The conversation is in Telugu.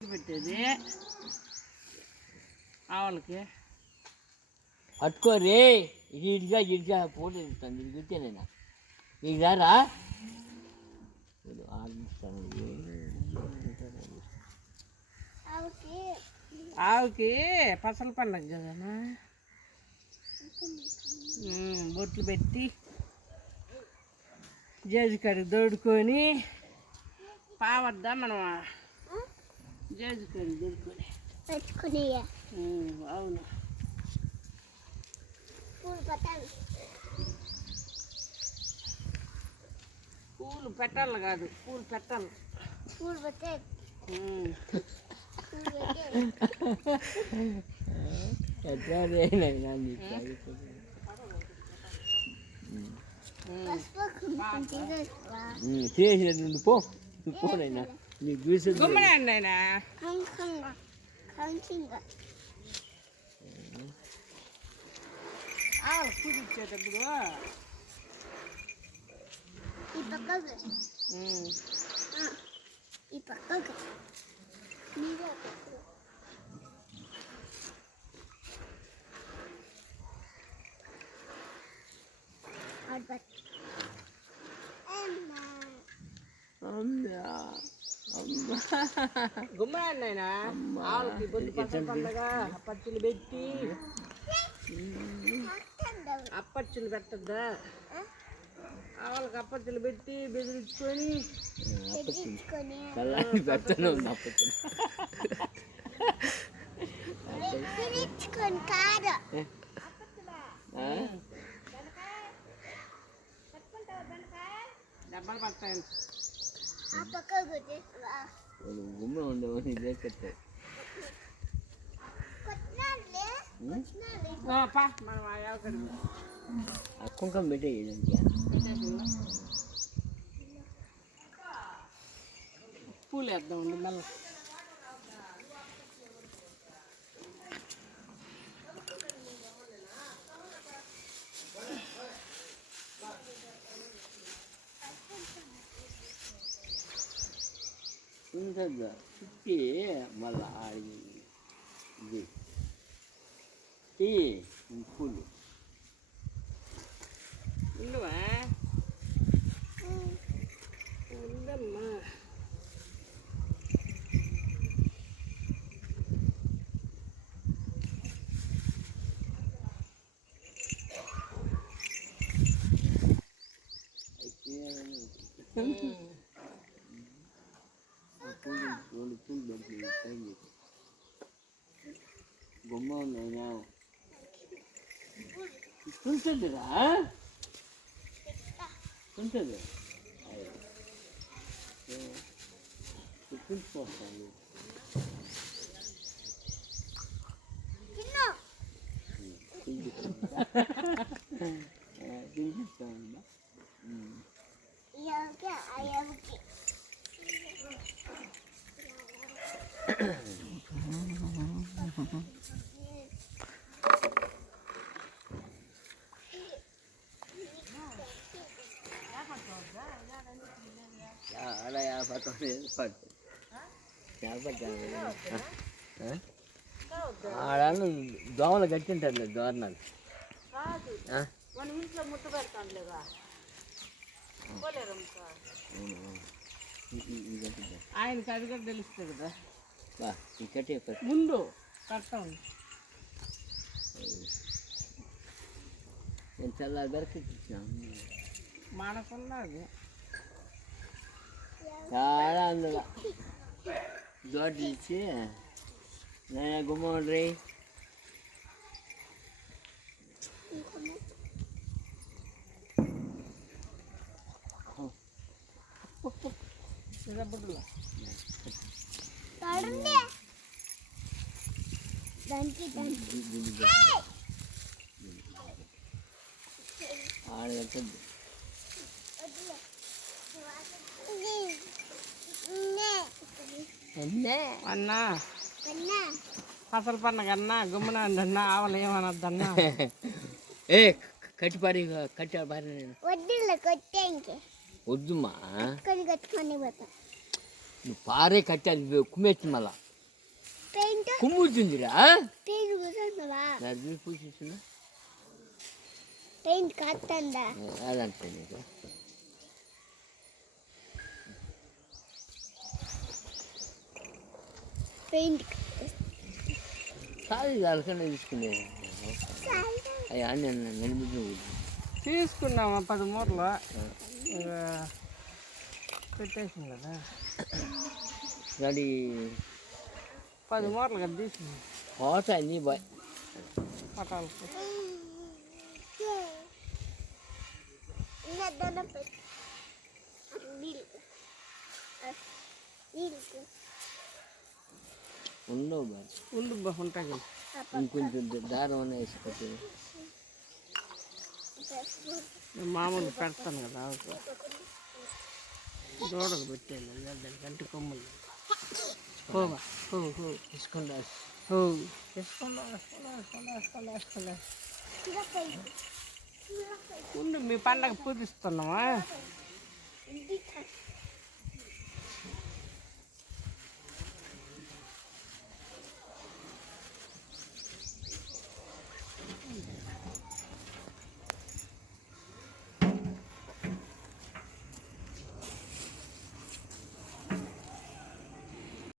పెట్టేది ఆవులకి పట్టుకోరే ఇడిగా ఫోటో ఇస్తాను ఇది గుర్తేనైనా నీకు దారా ఆవుకి పసల పండుగ కదనా బొట్లు పెట్టి జేజుకాడికి దొడుకొని పావద్దా మనం జేజుకాడికి దొడుకొని అవును పూలు పెట్టాలి కాదు పూలు పెట్టాలి చేసినట్టు పోనైనా నీకు చూసి గుమ్మనండి ఆయన కూర్చోటప్పుడు ఈ పక్కకు గుమ్మనండి ఆయన ఆవులకి బొద్దు పసల పండుగ పచ్చులు పెట్టి అప్పచ్చులు పెట్టద్దా ఆవులకి అప్పచ్చులు పెట్టి బెదిరించుకొని పెట్టను డబ్బాలు పడతాయి గుమ్మ ఉండవు ఇదే కట్టాయి కుంకం పెట్టే పూలు వేద్దామండి మళ్ళీ ఉంటుందా చుట్టి మళ్ళా ఇది పూలు ఉండువా ఉందమ్మా గుమ్మ ఉన్నాయినా ఉంటుందిరా ఉంటుంది చూపిస్తాను చూపిస్తాను అలా ఆడను దోమలు కట్టింటారు దోరణాలు ఇంట్లో ముట్ట పెడతాంలేగా ఆయనకి అది కూడా తెలుస్తుంది కదా ముందు కట్టం నేను తెల్లారి దొరికిచ్చాను మనకున్నది చాలా అందులో దోటి ఇచ్చి నేను గుమ్మండ్రి ఆడ ఎన్నే అన్నా అసలు పండగ అన్నా గుమ్మన అన్నా ఆవలు ఏమనద్దన్నా ఏ కట్టి పారి కట్టి పారి వద్దుమా నువ్వు పారే కట్టి అది కుమ్మేస్తుంది మళ్ళా కుమ్ముతుందిరా పూసిస్తున్నా అదంటే నీకు కాదు దానికన్నా తీసుకునే అయ్యా నేను నడిమిద్దు తీసుకున్నామా 10 మూరలు పెట్టేసింది కదా గాడి 10 మూరలు కదా తీసుకుంది పోతాయి నీ బాయ్ పటాలు ఉండవు బాయ్ ఉండు ఉంటాయి కదా ఇంకొంచెం దారం అన్న వేసుకోవచ్చు మామూలు పెడతాను కదా దూడకు పెట్టేది దాని కంటి కొమ్మలు తీసుకుంటా ఉండు మీ పండగ పూజిస్తున్నావా